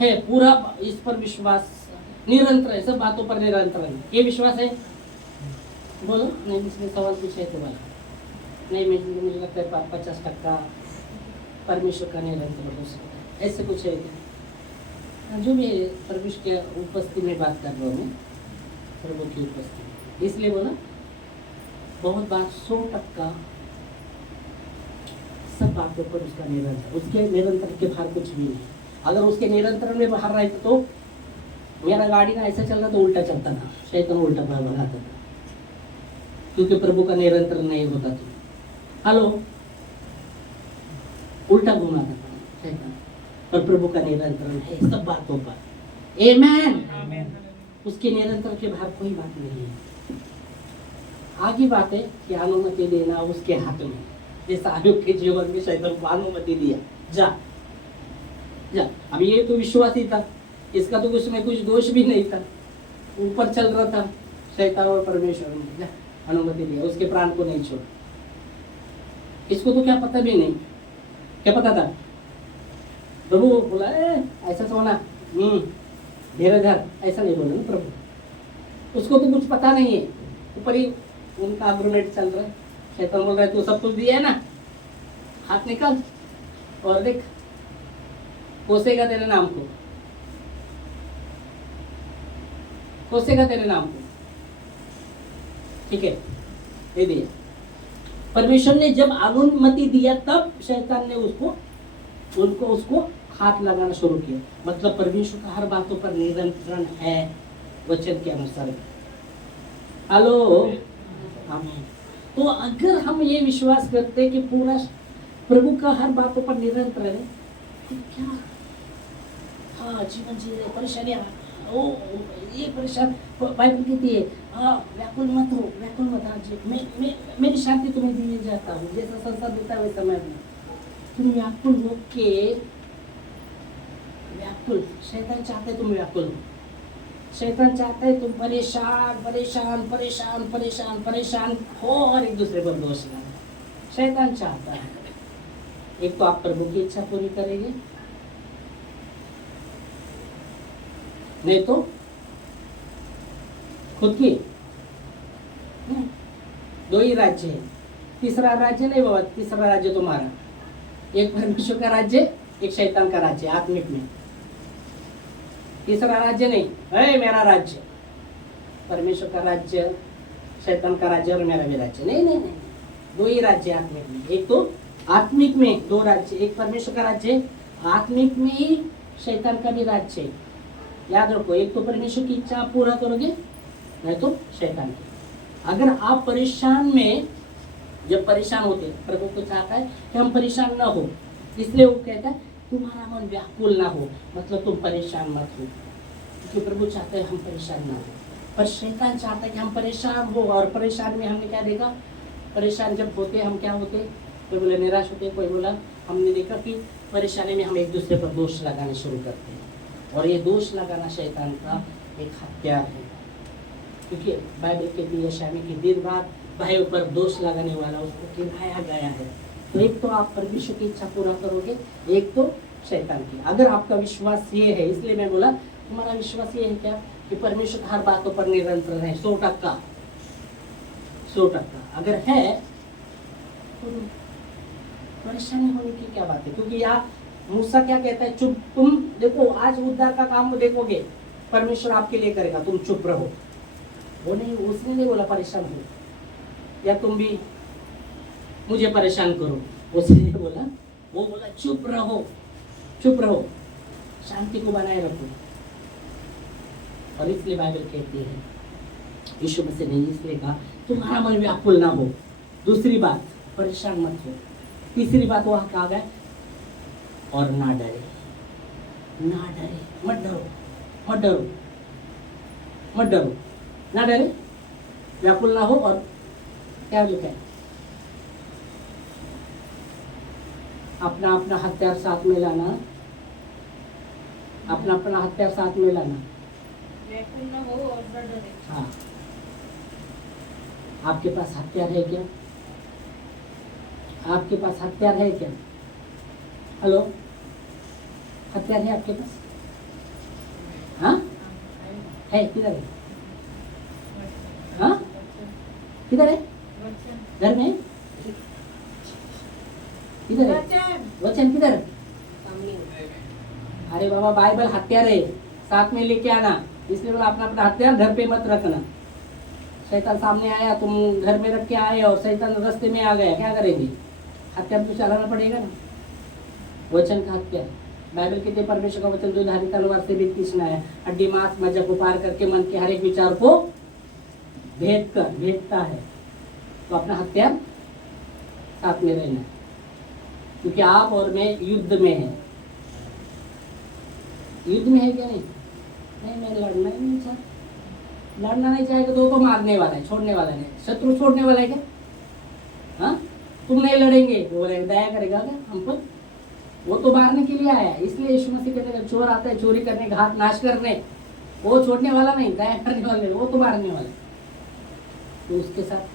है पूरा इस पर विश्वास निरंतर है, सब बातों पर निरंतर है, ये विश्वास है? बोलो। नहीं इसमें सवाल पूछे तो बोला नहीं, मुझे लगता है 50% परमेश्वर का निरंतर हो सकता है, ऐसे कुछ है क्या? जो भी परमेश्वर के उपस्थिति में बात कर रहा हूँ मैं, प्रभु की उपस्थिति, इसलिए बोला बहुत बात 100% सब बातों पर उसका निरंतर, उसके निरंतर के बाहर कुछ भी नहीं। अगर उसके निरंतर में बाहर रहता तो मेरा गाड़ी ना ऐसा चल रहा तो उल्टा चलता था, शैतान उल्टा भगाता था, क्योंकि प्रभु का निरंतर नहीं होता तो हेलो उल्टा घुमाता था शैतान। पर प्रभु का निरंतरण है सब बातों पर। आमेन। उसके निरंतर के बाहर कोई बात नहीं है। आगे बात है कि अनुमति देना उसके हाथ में, जैसा आयुब के जीवन में शैतान को अनुमति दिया, जा। अब ये तो विश्वास ही था, इसका तो कुछ में कुछ दोष भी नहीं था, ऊपर चल रहा था शैतान और परमेश्वर ने अनुमति दिया, उसके प्राण को नहीं छोड़ा। इसको तो क्या पता भी नहीं, क्या पता था? प्रभु बोला ऐसा सोना मेरे घर, ऐसा नहीं बोला ना प्रभु। उसको तो कुछ पता नहीं है, ऊपर ही उनका आर्गुमेंट चल रहा है। शैतान बोल रहा है तू सब कुछ दिया है ना, हाथ निकाल और देख, कोसेगा तेरे नाम को, कोसेगा तेरे नाम को। ठीक है, दे दिया। परमेश्वर ने जब अनुमति दिया तब शैतान ने उसको हाथ लगाना शुरू किया। मतलब परमेश्वर का हर बातों पर नियंत्रण है, वचन के अनुसार। हेलो, आमीन। तो अगर हम ये विश्वास करते हैं कि पूरा प्रभु का हर बातों पर निरंतर है, तो क्या हाँ जीवन जी रहे परेशानियाँ, ओ ये परेशान, बाइबल कहती है हाँ व्याकुल मत हो, व्याकुल मत। हाँ जी, मैं मेरी शांति तुम्हें दिए जाता हूँ, जैसा संसार देता है वैसा मैं दूँ। तुम व्याकुल हो के, व्याकुल शैतान चाहते तुम व्याकुल हो, शैतान चाहता है तुम परेशान परेशान परेशान परेशान परेशान हो और एक दूसरे पर दोष लगाओ। शैतान चाहता है एक तो आप प्रभु की इच्छा पूरी करेंगे, नहीं तो खुद की। दो ही राज्य है, तीसरा राज्य नहीं बाबा, तीसरा राज्य तुम्हारा। एक परमेश्वर का राज्य, एक शैतान का राज्य आत्मिक में। तीसरा राज्य नहीं है मेरा राज्य, परमेश्वर का राज्य, शैतान का राज्य और मेरा भी राज्य। नहीं नहीं नहीं, दो ही राज्य आत्मिक में। एक तो आत्मिक में दो राज्य, एक परमेश्वर का राज्य, आत्मिक में ही शैतान का भी राज्य है। याद रखो, एक तो परमेश्वर की इच्छा आप पूरा करोगे, नहीं तो शैतान की। अगर आप परेशान में, जब परेशान होते, प्रभु को चाहता है कि हम परेशान ना हो, इसलिए वो कहता है तुम्हारा मन व्याकुल ना हो, मतलब तुम परेशान मत हो, क्योंकि प्रभु चाहता है हम परेशान ना हो। पर शैतान चाहता है कि हम परेशान हो, और परेशान में हमने क्या देखा, परेशान जब होते हम क्या होते, कोई बोला निराश होते, कोई बोला, हमने देखा कि परेशानी में हम एक दूसरे पर दोष लगाने शुरू करते हैं, और ये दोष लगाना शैतान का एक हथियार है। क्योंकि बाइबल के भी यशायाह के दिन बाद भाइयों पर दोष लगाने वाला उसको गिराया गया है। तो एक तो आप परमेश्वर की इच्छा पूरा करोगे, एक तो शैतान की। अगर आपका विश्वास ये है, इसलिए मैं बोला तुम्हारा विश्वास ये है क्या कि परमेश्वर हर बातों पर निरंतर है, 100%, 100%। अगर है तो परेशानी होने की क्या बात है, क्योंकि यहाँ मूसा क्या कहता है, चुप, तुम देखो आज उद्धार का काम देखोगे परमेश्वर आपके लिए करेगा, तुम चुप रहो। वो नहीं, उसने नहीं बोला परेशान हो या तुम भी मुझे परेशान करो, उसने नहीं बोला, वो बोला चुप रहो, चुप रहो, शांति को बनाए रखो। और इसलिए बाइबल कहती है, यीशु मसीह ने इसलिए कहा तुम्हारा मन व्याकुल ना हो। दूसरी बात, परेशान मत हो। तीसरी बात वहाँ कहा गया, और ना डरे, ना डरे, मत डरो, मत डरो, मत डरो, ना डरे, व्याकुल ना हो। और क्या लिखा है, अपना अपना हथियार साथ में लाना, अपना अपना हथियार साथ में लाना। व्याकुल न हो और न डरे। हाँ, आपके पास हथियार है क्या? आपके पास हथियार है क्या? हेलो, हथियार है आपके पास? हाँ है, किधर है? हाँ किधर है? घर में? किधर है वचन? किधर है? अरे बाबा, बाइबल हथियार है, साथ में लेके आना। इसलिए बोला अपना अपना हथियार घर पे मत रखना। शैतान सामने आया, तुम घर में रख के आए, और शैतान रास्ते में आ गया, क्या करेंगे? हथियार तो चलाना पड़ेगा ना, वचन का हथियार। बाइबल कहते परमेश्वर का वचन दुधारी तलवार से भी तीक्ष्ण है, हड्डी मांस मज्जा को पार करके मन के हर एक विचार को भेदता है। तो अपना हथियार साथ में रहना, क्योंकि आप और मैं युद्ध में है। युद्ध में है क्या? नहीं, मैं लड़ना ही नहीं चाहता। लड़ना नहीं चाहेगा तो मारने वाला है, छोड़ने वाला नहीं। शत्रु छोड़ने वाला है क्या? हाँ, तुम नहीं लड़ेंगे, वो बोलेगा दया करेगा क्या हम पर? वो तो मारने के लिए आया है। इसलिए यीशु मसीह कहते हैं चोर आता है चोरी करने, घात नाश करने। वो छोड़ने वाला नहीं, दया करने वाले, वो तो मारने वाला। तो उसके साथ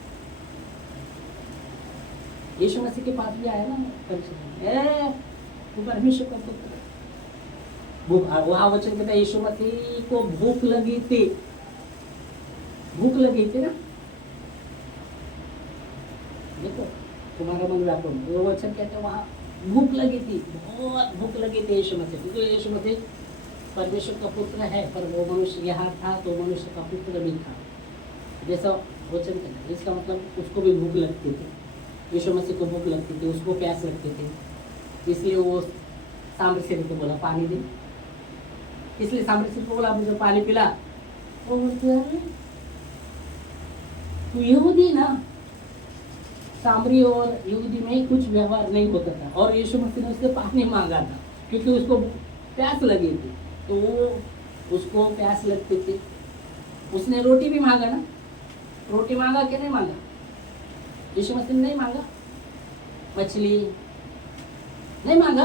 यीशु मसीह के पास भी आया ना, परमेश्वर का पुत्र। वहाँ वचन कहता है यीशु मसीह को भूख लगी थी, भूख लगी थी ना। देखो तुम्हारा मन व्याकुल, वो वचन कहते हैं वहाँ भूख लगी थी, बहुत भूख लगी थी यीशु मसीह, क्योंकि यीशु मसीह परमेश्वर का पुत्र है, पर वो मनुष्य यहाँ था तो मनुष्य का पुत्र भी था, जैसा वचन कहता है। इसका मतलब उसको भी भूख लगती थी, यीशु मसीह को भूख लगती थी, उसको प्यास लगती थी। इसलिए वो सामरिया को बोला पानी दे, इसलिए सामरिया को बोला मुझे पानी पिला। वो बोलते अरे तू यहूदी ना। सामरी और यहूदी में कुछ व्यवहार नहीं होता था और यीशु मसीह ने उससे पानी मांगा था क्योंकि उसको प्यास लगी थी। तो वो उसको प्यास लगती थी, उसने रोटी भी मांगा ना। रोटी मांगा कि नहीं मांगा? यीशु मसीह ने नहीं मांगा। मछली नहीं मांगा,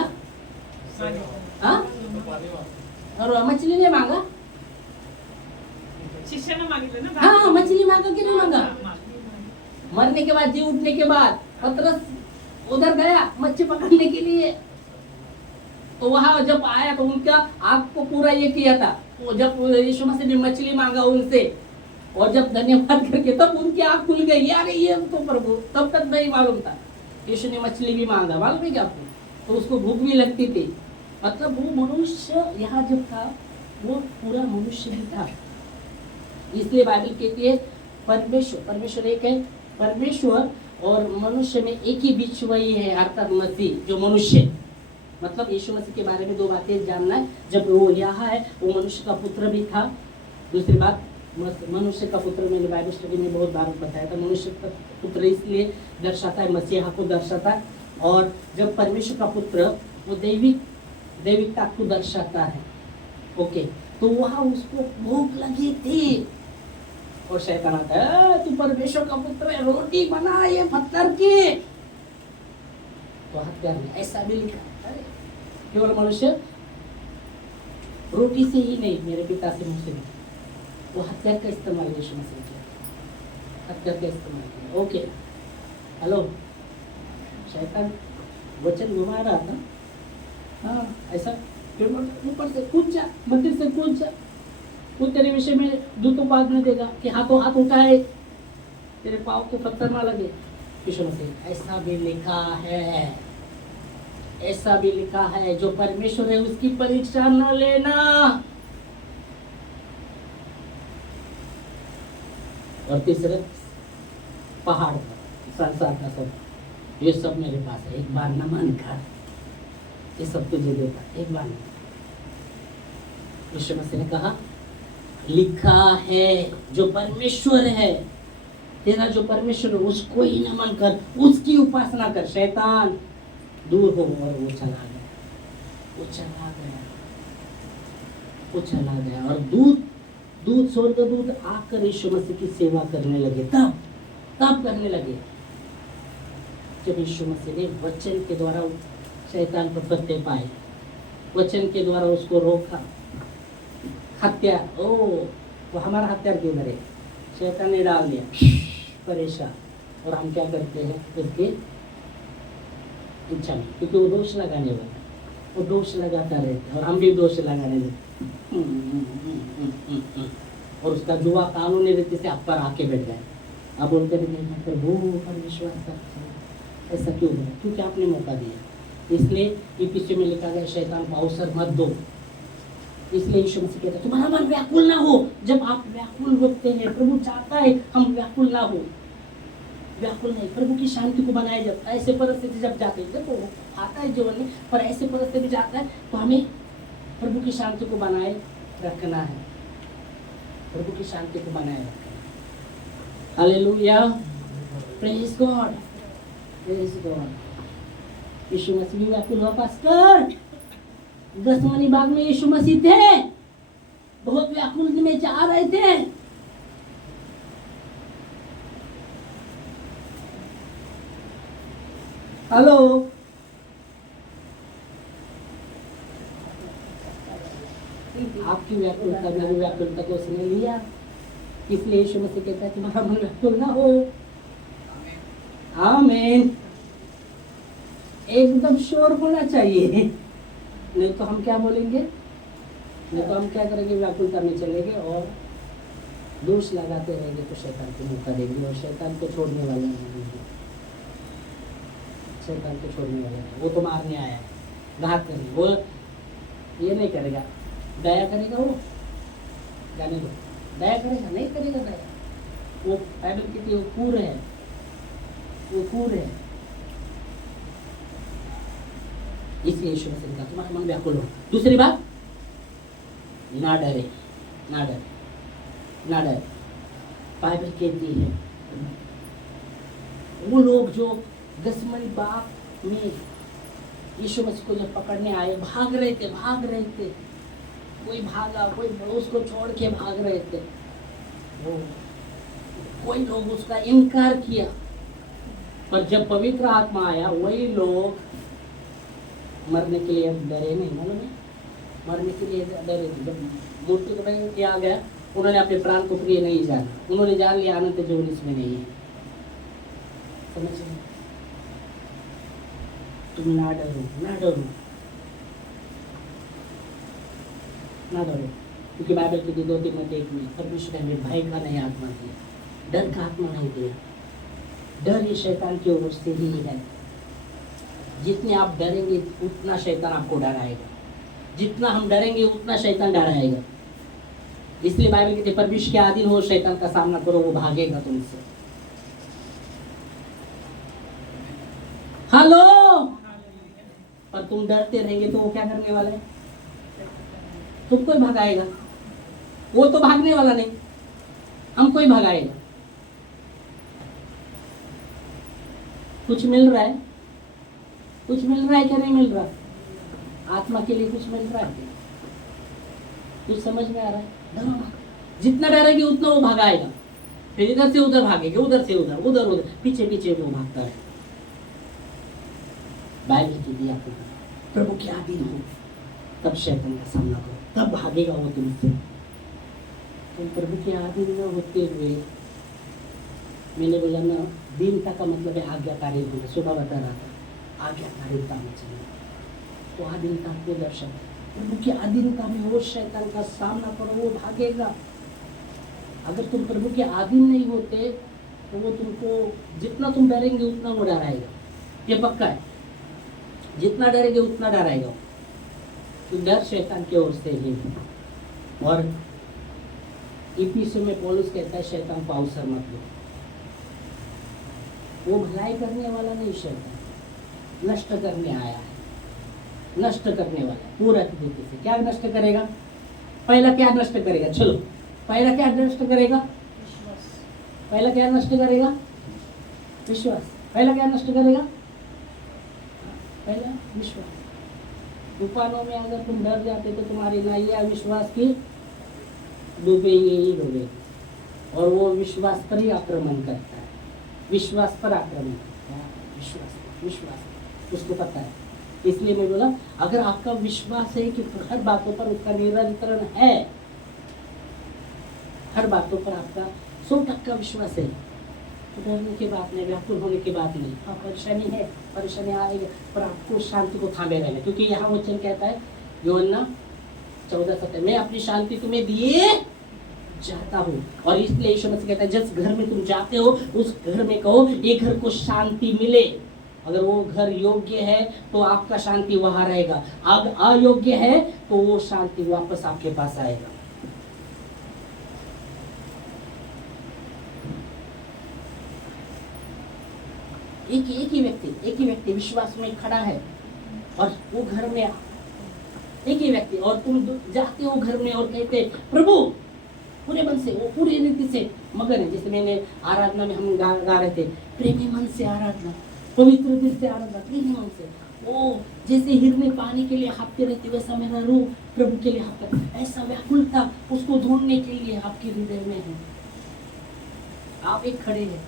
हाँ? पाणी वाला. और मछली नहीं मांगा, शिष्यानं मागितलं ना हाँ मछली मांगा कि नहीं मांगा? मागितलं. मरने के बाद, जी उठने के बाद पतरस उधर गया मच्छी पकड़ने के लिए। तो वहां जब आया तो उनका आंख को पूरा ये किया था। वो जब यीशु मसीह ने मछली मांगा उनसे और जब धन्यवाद करके तब उनकी आंख खुल गई, यार ये तो प्रभु, तब तक नहीं मालूम था। यीशु ने मछली भी मांगा, मालूम है क्या आपको? तो उसको भूख भी लगती थी। मतलब वो मनुष्य यहाँ जब था वो पूरा मनुष्य ही था। इसलिए बाइबल कहती है परमेश्वर एक है। परमेश्वर और मनुष्य में एक ही बीच वही है, अर्थात मसीह जो मनुष्य। मतलब यीशु मसीह के बारे में दो बातें जानना है। जब वो यहाँ है वो मनुष्य का पुत्र भी था। दूसरी बात, मनुष्य का पुत्र मैंने बाइबल स्टडी में बहुत बार बताया था। मनुष्य का पुत्र इसलिए दर्शाता है, मसीहा को दर्शाता है। और जब परमेश्वर का पुत्र वो दैविकता को दर्शाता है। ओके, तो वहाँ उसको भूख लगी थी और शैतान आता है, तू परमेश्वर का पुत्र है, रोटी बना ये पत्थर की। तो हत्या नहीं, ऐसा भी लिखा है। केवल मनुष्य रोटी से ही नहीं, मेरे पिता से मुझसे भी। वो हत्या का इस्तेमाल यीशु मसीह किया, हत्या का इस्तेमाल किया। ओके, हेलो, शैतान वचन घुमा रहा था, हाँ ऐसा ऊपर से कूद जा, मंदिर से कूद जा, वो तेरे विषय में दूतों को आज्ञा देगा कि हाथों हाथ उठाए, तेरे पाँव को पत्थर ना लगे। यीशु मसीह, ऐसा भी लिखा है, ऐसा भी लिखा है, जो परमेश्वर है उसकी परीक्षा न लेना। और तीसरा, पहाड़ का संसार का सब, ये सब मेरे पास है, एक बार नमन कर, ये सब तुझे देता, एक बार। यीशु मसीह ने कहा लिखा है, जो परमेश्वर है, तेरा जो परमेश्वर है उसको ही नमन कर, उसकी उपासना कर। शैतान दूर हो। और वो चला गया, वो चला गया, वो चला गया। और दूत स्वर्गदूत आकर यीशु मसीह की सेवा करने लगे। तब करने लगे जब यीशु मसीह ने वचन के द्वारा शैतान पर फतह पाए, वचन के द्वारा उसको रोका। हत्या, वो हमारा हत्यार किधर है? शैतान ने डाल दिया परेशान। और हम क्या करते हैं उसकी इच्छा में, क्योंकि वो दोष लगाने वाला, वो दोष लगाता रहता है और हम भी दोष लगाने लगते। और उसका जुआ कानूनी रीति से आप पर आके बैठ गए। आप बोलते नहीं प्रभु पर विश्वास करते हैं, ऐसा क्यों है? क्योंकि आपने मौका दिया। इसलिए इफिसियों में लिखा गया शैतान को अवसर मत दो। इसलिए यीशु मसीह कहता है तुम्हारा मन व्याकुल ना हो। जब आप व्याकुल होते हैं, प्रभु चाहता है हम व्याकुल ना हो। व्याकुल नहीं, प्रभु की शांति को बनाए। जब ऐसे परिस्थिति जब जाते हैं, देखो आता है जीवन में, पर ऐसे परिस्थिति जाता है तो हमें प्रभु की शांति को बनाए रखना है, प्रभु की शांति को बनाए रखना है। Hallelujah, praise God, praise God. Yeshu Masih भी व्याकुल हुआ पास्टर। गसमानी बाग में यीशु मसीह थे, बहुत व्याकुल में चाह रहे थे। हेलो, आपकी व्याकुलता मेरी व्याकुलता को उसने लिया। इसलिए यीशु मसीह कहता है तुम्हारा मन व्याकुल ना हो। आमीन। एकदम शोर होना चाहिए, नहीं तो हम क्या बोलेंगे, नहीं तो हम क्या करेंगे, व्याकुलता में चलेंगे और दोष लगाते रहेंगे तो शैतान को मौका देंगे और शैतान को छोड़ने वाले नहीं। शैतान को छोड़ने वाले नहीं, वो तो मारने आया है, घात करेंगे। वो ये नहीं करेगा, दया करेगा, वो जाने दो, दया करेगा नहीं करेगा दया। वो बाइबल कहती है वो क्रूर है, वो क्रूर है। इसलिए यीशु मसीह ने कहा तुम्हारा मन व्याकुल हो। दूसरी बात, ना डरे, ना डरे। ना डर। बाइबल कहती है वो लोग जो गसमनी बाग में यीशु मसीह को जब पकड़ने आए, भाग रहे थे, कोई भागा, कोई उसको छोड़ के भाग रहे थे, वो कोई लोग उसका इनकार किया। पर जब पवित्र आत्मा आया, वही लोग मरने के लिए डरे नहीं, मालूम है, मरने के लिए डरे थे। जब मूर्ति को किया आ गया, उन्होंने अपने प्राण को प्रिय नहीं जाना, उन्होंने जान लिया आनंद जीवन इसमें नहीं है। समझ रहे? तुम ना डरो, क्योंकि बाइबल की 2 तीमुथियुस में परमेश्वर ने भय का नहीं आत्मा दिया, डर का आत्मा नहीं दिया। डर ये शैतान की ओर से ही है। जितने आप डरेंगे उतना शैतान आपको डराएगा, जितना हम डरेंगे उतना शैतान डराएगा। इसलिए बाइबल कहती है परमेश्वर के अधीन हो, शैतान का सामना करो, वो भागेगा तुमसे। हेलो। पर तुम डरते रहेंगे तो वो क्या करने वाला है? तुमको ही भगाएगा। वो तो भागने वाला नहीं, हमको ही भगाएगा। कुछ मिल रहा है? कुछ मिल रहा है क्या नहीं मिल रहा? आत्मा के लिए कुछ मिल रहा है क्या? कुछ समझ में आ रहा है? डरो मत। जितना डरेगी उतना वो भगाएगा। फिर इधर से उधर भागेगा, उधर से उधर, उधर उधर, पीछे पीछे वो भागता है। बाइबल की दिया प्रभु के अधीन हो, तब शैतान का सामना करो, तब भागेगा वो तुमसे। तुम प्रभु के अधीन में होते हुए, मैंने बोला ना, दीनता का मतलब है आज्ञाकारी होना। सुबह बता रहा था आज्ञाकारिता में चलना, तो अधीनता को दर्शन। प्रभु की अधीनता में हो, शैतान का सामना करो, वो भागेगा। अगर तुम प्रभु के अधीन नहीं होते तो वो तुमको, जितना तुम डरेंगे उतना वो डराएगा, ये पक्का है। जितना डरेंगे उतना डराएगा। तो डर शैतान की ओर से ही। और इफिसियों में पौलुस कहता है शैतान को अवसर मत दो। वो भलाई करने वाला नहीं, शैतान नष्ट करने आया है, नष्ट करने वाला है पूरा तरीके से। क्या नष्ट करेगा? पहला क्या नष्ट करेगा? चलो, पहला क्या नष्ट करेगा? पहला क्या नष्ट करेगा? विश्वास। पहला क्या नष्ट करेगा? पहला विश्वास। तूफानों में अगर तुम डर जाते तो तुम्हारी नाइया विश्वास की डूबेंगे ही डूबेंगे, और वो विश्वास पर ही आक्रमण करता है। विश्वास पर आक्रमण करता है। विश्वास उसको पता है। इसलिए मैं बोला, अगर आपका विश्वास है कि हर बातों पर उसका नियंत्रण है, हर बातों पर आपका 100% विश्वास है, तो डरने की बात नहीं, व्याकुल होने की बात नहीं। हाँ, परेशानी है, परेशानी आएगी, पर आपको शांति को थामे रहना, क्योंकि यहाँ वचन कहता है यूहन्ना 14:7, मैं अपनी शांति तुम्हें दिए जाता हूँ। और इसलिए यीशु मसीह कहता है जिस घर में तुम जाते हो उस घर में कहो ये घर को शांति मिले। अगर वो घर योग्य है तो आपका शांति वहां रहेगा, अगर अयोग्य है तो वो शांति वापस आपके पास आएगा। एक ही व्यक्ति विश्वास में खड़ा है, और वो घर में एक ही व्यक्ति, और तुम जाते हो घर में और कहते प्रभु पूरे मन से, वो पूरी रीति से मगन है। जैसे मैंने आराधना में हम गा रहे थे, प्रेमी मन से आराधना, पवित्र दिल से आराधना, प्रेमी मन से। वो जैसे हिरनी पानी के लिए हाँफते रहती, वैसा मेरा रूह प्रभु के लिए हाँफता। ऐसा व्याकुलता उसको ढूंढने के लिए आपके हृदय में है। आप एक खड़े हैं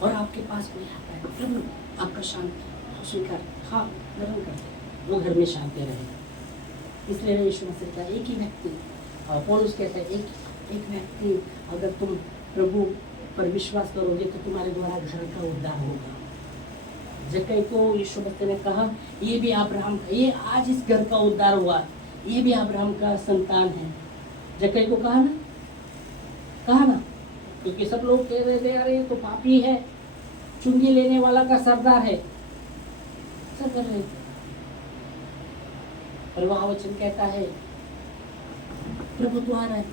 और आपके पास कोई आता है, प्रभु आपका शांति स्वीकार, हाँ ग्रहण करते, वो घर में शांति रहेगा। इसलिए यीशु मसीह का एक ही व्यक्ति, और पौलुस कहता है एक व्यक्ति, अगर तुम प्रभु पर विश्वास करोगे तो तुम्हारे द्वारा घर का उद्धार होगा। जक्कई को यीशु मसीह ने कहा ये भी अब्राहम का, ये आज इस घर का उद्धार हुआ, ये भी अब्राहम का संतान है। जक्कई को कहा ना, क्योंकि सब लोग कह रहे थे अरे तो पापी है, चुंगी लेने वाला का सरदार है, सब कर रहे थे। पर वह वचन कहता है प्रभु तो आ रहा है,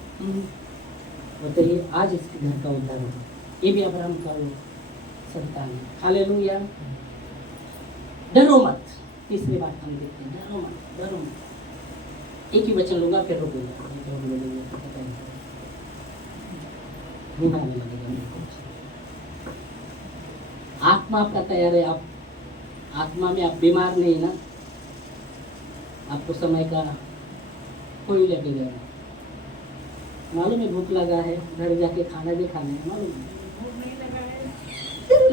बताइए आज इसके घर का उद्धार होगा, ये भी अब्राहम का संतान है। हालेलुया। डरो मत। तीसरी बात हम देखते हैं, डरो मत। एक ही वचन लूंगा फिर रुकूंगा। घिन आने लगेगा मेरे को। आत्मा आपका तैयार है, आप आत्मा में आप बीमार नहीं ना, आपको समय का कोई लगेगा नहीं। मालूम है भूख लगा है, घर जाके खाना भी खाना है, मालूम है? भूख नहीं लगा है,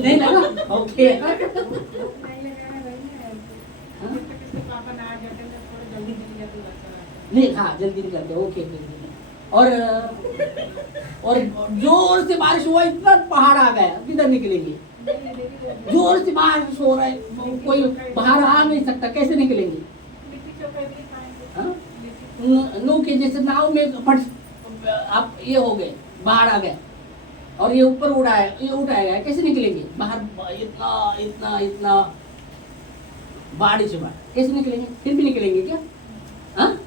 नहीं लगा, ओके। भूख नहीं लगा है भाई ने। किसके पापा ना आ जाते तो थोड़ा जल्दी निकल जाते रास्ता। नहीं हाँ जल्दी निकलते, ओके। और जोर से बारिश हुआ, इतना पहाड़ आ गया, किधर निकलेंगे? जोर से बारिश हो रहा है, कोई बाहर आ नहीं सकता, कैसे निकलेंगे? लिट्टी चोखा भी खाएंगे। हाँ? नू के जैसे नाव में फट आप ये हो गए, बाहर आ गए और ये ऊपर उड़ाया, ये उठाया, कैसे निकलेंगे बाहर? इतना इतना इतना बारिश हुआ, कैसे निकलेंगे? फिर भी निकलेंगे क्या? हाँ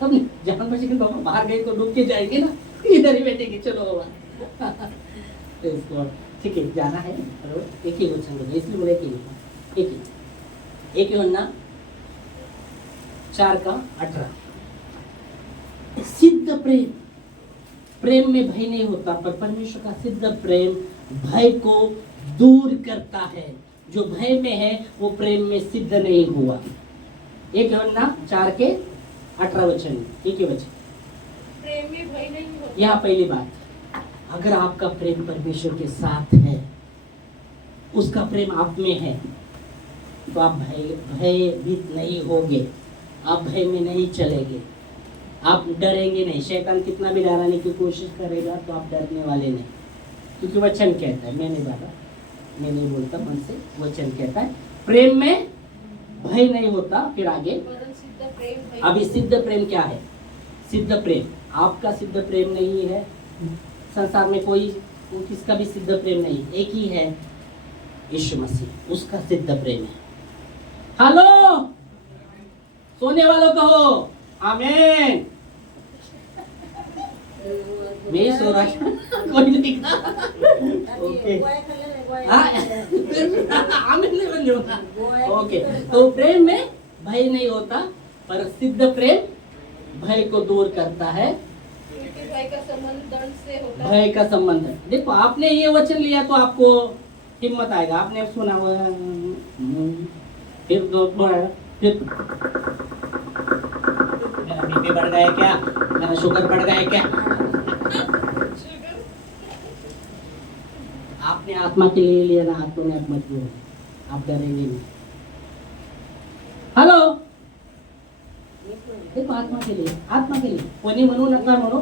तब नहीं, जान बचे बाबा बाहर गए तो डूब के जाएंगे ना, इधर ही बैठेंगे, चलो बाबा। तो इसको ठीक है, जाना है, एक ही वचन बोले, इसलिए बोले एक ही वरना 4:18। सिद्ध प्रेम, प्रेम में भय नहीं होता, पर परमेश्वर का सिद्ध प्रेम भय को दूर करता है। जो भय में है वो प्रेम में सिद्ध नहीं हुआ। 1:4 वचन, एक ही वचन। प्रेम में भय नहीं होता। यहाँ पहली बात, अगर आपका प्रेम परमेश्वर के साथ है, उसका प्रेम आप में है, तो आप भयभीत नहीं होगे, आप भय में नहीं चलेंगे, आप डरेंगे नहीं। शैतान कितना भी डराने की कोशिश करेगा तो आप डरने वाले नहीं, क्योंकि वचन कहता है, मैं नहीं बोलता मन से, वचन कहता है प्रेम में भय नहीं होता। फिर आगे, वरन सिद्ध प्रेम भय। अभी सिद्ध प्रेम क्या है? सिद्ध प्रेम, आपका सिद्ध प्रेम नहीं है, संसार में कोई किसका भी सिद्ध प्रेम नहीं, एक ही है, यीशु मसीह, उसका सिद्ध प्रेम है। हेलो, सोने वालों कहो आमीन। मैं सो रहा कोई नहीं दिखा, ओके आमीन नहीं बोल रहा, ओके। तो प्रेम में भय नहीं होता, पर सिद्ध प्रेम भय को दूर करता है। क्योंकि भय का संबंध दंड से होता है। भय का संबंध, देखो आपने ये वचन लिया तो आपको हिम्मत आएगा, आपने सुना हुआ फिर फिर मेरा बीपी बढ़ गया क्या, मेरा शुगर बढ़ गया क्या? आपने आत्मा के लिए लिया ना, आत्मा में आप मजबूर है, आप डरेंगे नहीं। हेलो, देखो आत्मा के लिए कोणी म्हणू नका म्हणू,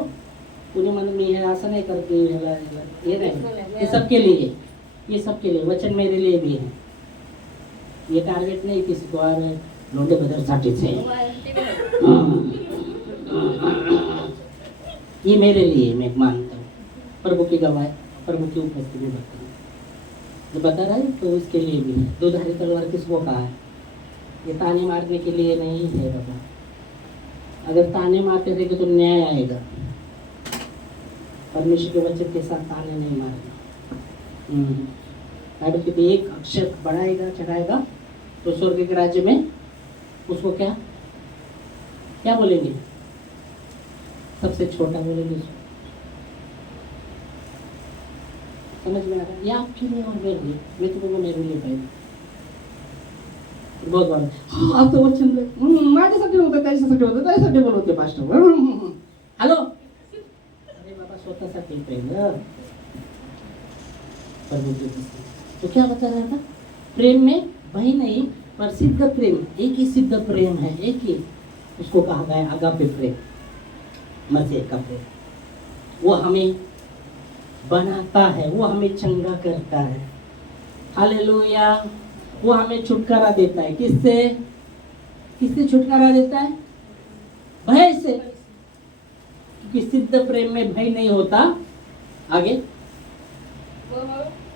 कोणी म्हणून मी हे असं नाही करते, ये नहीं, ये सबके लिए, ये सबके लिए वचन मेरे लिए भी है। ये टारगेट नहीं किसी को, और लोंडे बदर साठीच है, ये मेरे लिए, मैं मानता हूँ, प्रभु की गवाही, प्रभु की उपस्थिति में जो बता रहा है तो इसके लिए भी है। दुधारी तलवार किसको कहा है? ये ताने मारने के लिए नहीं है बाबा, अगर ताने मारते रहेंगे तो न्याय आएगा। परमेश्वर के वचन के साथ ताने नहीं मारना। बाइबल कहती है एक अक्षर बढ़ाएगा चढ़ाएगा तो स्वर्ग के राज्य में उसको क्या बोलेंगे? सबसे छोटा बोलेंगे उसको। समझ में आ रहा है? ये आपके लिए और मेरे लिए, मैं तो बोलूँ मेरे लिए भाई बहुत बड़ा। आप तो वचन माझ्यासाठी होतं, त्याच्यासाठी होतं, त्याच्यासाठी बोलवते पास्टर। हॅलो, अरे बाबा स्वतःसाठी प्रेम प्रभु के प्रति। तो क्या बता रहा था? प्रेम में भय नहीं, पर सिद्ध प्रेम, एक ही सिद्ध प्रेम है, एक ही, उसको कहा गया है अगापे प्रेम, मसीह का प्रेम। वो हमें बनाता है, वो हमें चंगा करता है। हालेलुया। वो हमें छुटकारा देता है। किससे छुटकारा देता है? भय से, क्योंकि सिद्ध प्रेम में भय नहीं होता। आगे, वह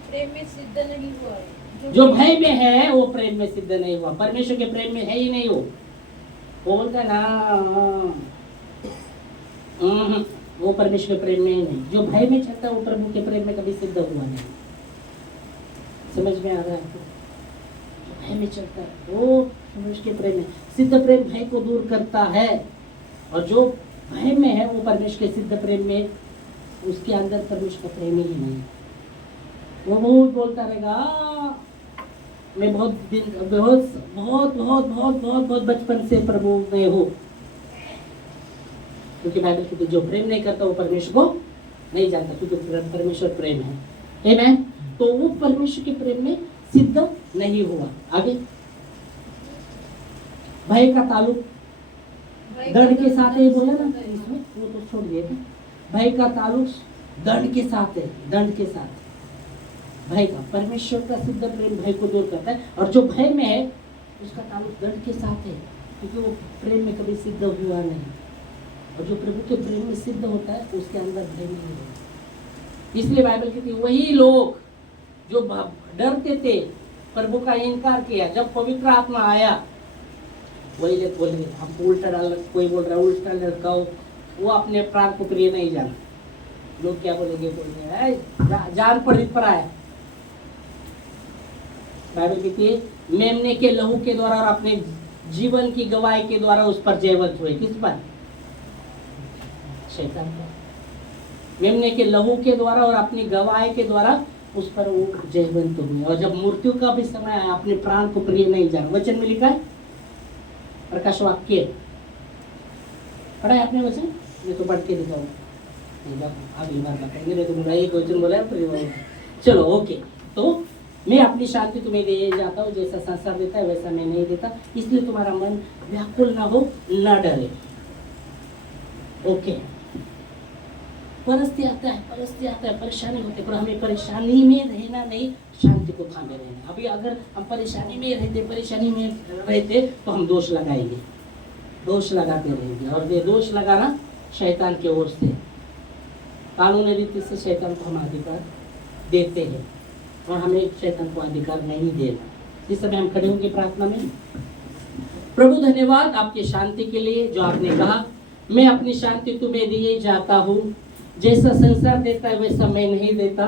प्रेम में सिद्ध नहीं हुआ है। जो भय में है वो प्रेम में सिद्ध नहीं हुआ। परमेश्वर के प्रेम में है ही नहीं वो बोलता ना, वो परमेश्वर के प्रेम में ही नहीं। जो भय में चलता है वो प्रभु के प्रेम में कभी सिद्ध हुआ नहीं। समझ में आ रहा है? भय में चलता है वो परमेश्वर के प्रेम में। सिद्ध प्रेम भय को दूर करता है, और जो भय में है वो परमेश्वर के सिद्ध प्रेम में उसके अंदर परमेश्वर का प्रेम ही नहीं है। वो बहुत बोलता रहेगा मैं बहुत बचपन से प्रभु में हूँ, क्योंकि बाइबल कहती है जो प्रेम नहीं करता वो परमेश्वर को नहीं जानता, क्योंकि परमेश्वर प्रेम है। आमीन। तो वो परमेश्वर के प्रेम में सिद्ध नहीं हुआ। आगे भय का ताल्लुक दंड के साथ है, बोला ना इसमें, वो तो छोड़ दिए थे। भय का ताल्लुक दंड के साथ है, दंड के साथ। भय का, परमेश्वर का सिद्ध प्रेम भय को दूर करता है, और जो भय में है उसका ताल्लुक दंड के साथ है, क्योंकि वो प्रेम में कभी सिद्ध हुआ नहीं। और जो प्रभु के प्रेम में सिद्ध होता है उसके अंदर भय नहीं होता। इसलिए बाइबल कहती है वही लोग जो डरते थे, प्रभु का इनकार किया, जब पवित्र आत्मा आया वही लोग बोल रहे हम उल्टा डाल, कोई बोल रहा है उल्टा लड़काओ, वो अपने प्राण को प्रिय नहीं जाना। लोग क्या बोलेंगे, बोलेंगे जान पर आया। बाइबल कहती है मेमने के लहू के द्वारा और अपने जीवन की गवाही के द्वारा उस पर जयवंत हुए। किस पर? शैतान पर। मेमने के लहू के द्वारा और अपनी गवाही के द्वारा उस पर वो जयवंत हुए। और जब मृत्यु का भी समय आया अपने प्राण को प्रिय नहीं जाना। वचन में लिखा है, प्रकाश वाक्य पढ़ा है आपने वचन? ये तो पढ़ के दिखाऊँ, अगली बार बताएंगे, नहीं तो मेरा एक वचन बोला है। चलो ओके। तो मैं अपनी शांति तुम्हें दे जाता हूँ, जैसा संसार देता है वैसा मैं नहीं देता, इसलिए तुम्हारा मन व्याकुल ना हो, ना डरे। ओके। परिस्थिति आता है, परेशानी होती है, पर हमें परेशानी में रहना नहीं, शांति को थामे रहना। अभी अगर हम परेशानी में रहते तो हम दोष लगाएंगे, दोष लगाते रहेंगे, और ये दोष लगाना शैतान की ओर से, कानूनी रीति से शैतान को हम अधिकार देते हैं, और हमें शैतान को अधिकार नहीं देना। इस समय हम खड़े होंगे प्रार्थना में। प्रभु धन्यवाद आपकी शांति के लिए, जो आपने कहा मैं अपनी शांति तुम्हें दिए जाता हूँ, जैसा संसार देता है वैसा मैं नहीं देता।